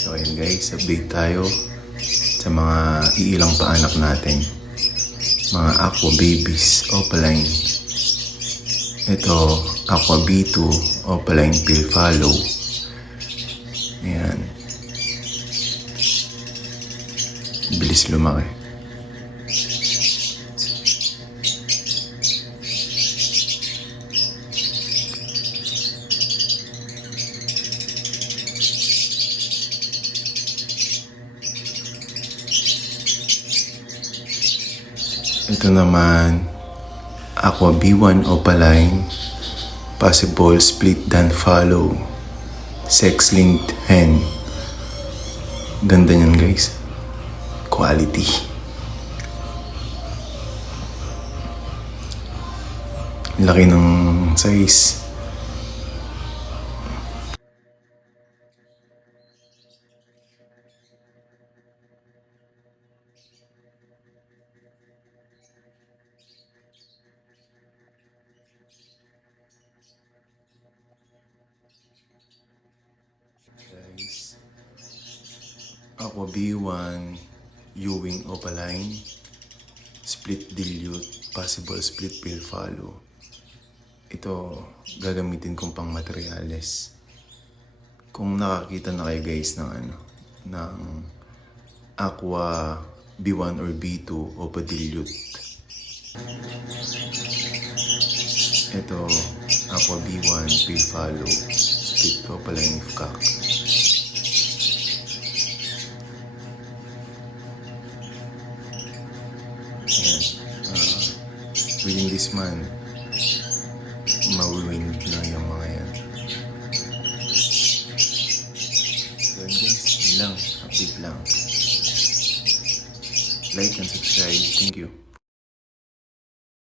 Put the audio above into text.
So ayun guys, update tayo sa mga iilang paanak natin. Mga aqua babies, opaline. Ito, aqua B2, opaline pill follow. Ayan. Bilis lumaki. Ito naman, Aqua B1 Opaline, possible split dan follow, sex-linked hen. Ganda niyan guys. Quality. Laki ng size. Aqua B1, Ewing Opaline, Split Dilute, Possible Split Pill Follow. Ito, gagamitin kong pang materials. Kung nakakita na kayo guys ng ano, ng Aqua B1 or B2 Opa Dilute. Ito, Aqua B1 Pill Follow, Split Opaline of Cock. Ayan. Ah, within this month, mawiwin na yung mga yan. So guys, yun lang. Update lang. Like and subscribe. Thank you.